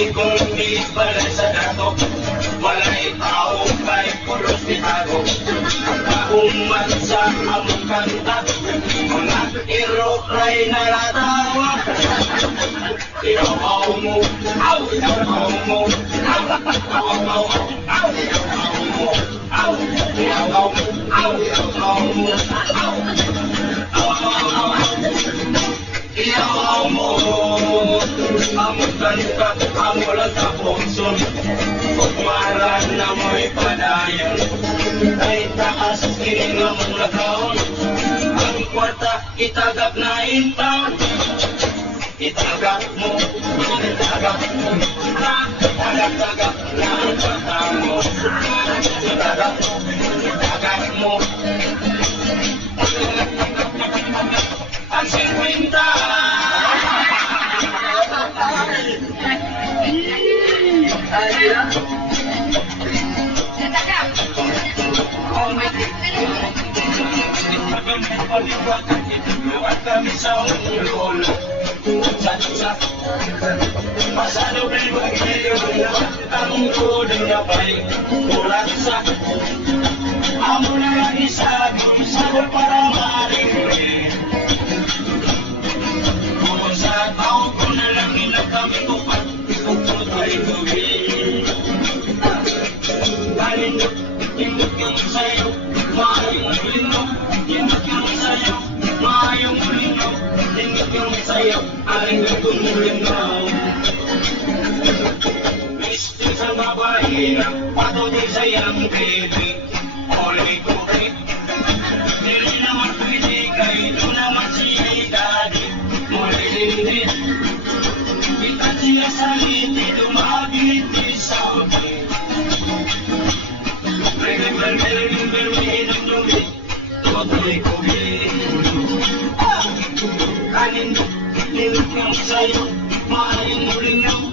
Pati kung di balay sa dato, walay tao kay pulos bitago. Kahuman sa among kanta, mga irokray na latawa. Iyaw mo, aw, iyaw mo, aw, aw, aw, aw, iyaw mo, aw, iyaw mo, aw, iyaw mo, aw, iyaw mo, among kanta, among lang tapokson. Pagmaran na mo'y padayon, ay taas kining among lakaon. Ang kwarta itagap na intaw. Itagap mo, itagap mo, tagap na ang kwarta mo. Itagap mo, ang 50. At kami sa ulol sa pasado pribagyo ang kodong na pa'y ulat sa amo na isabi sabol para marimre kung sa tao ko na lang kami tupat ikukot ay gawin kalindot indot yung sayo maayong lindot indot yung sayo maayong lindot indot yung sayo aling lutong lindot mistik sa babae na patuloy sayang baby only cookie dili naman pwede kay ito naman siya daddy muli lindit kita siya sa liti dumagit di sabi kanin nilip yung sayo maayong muling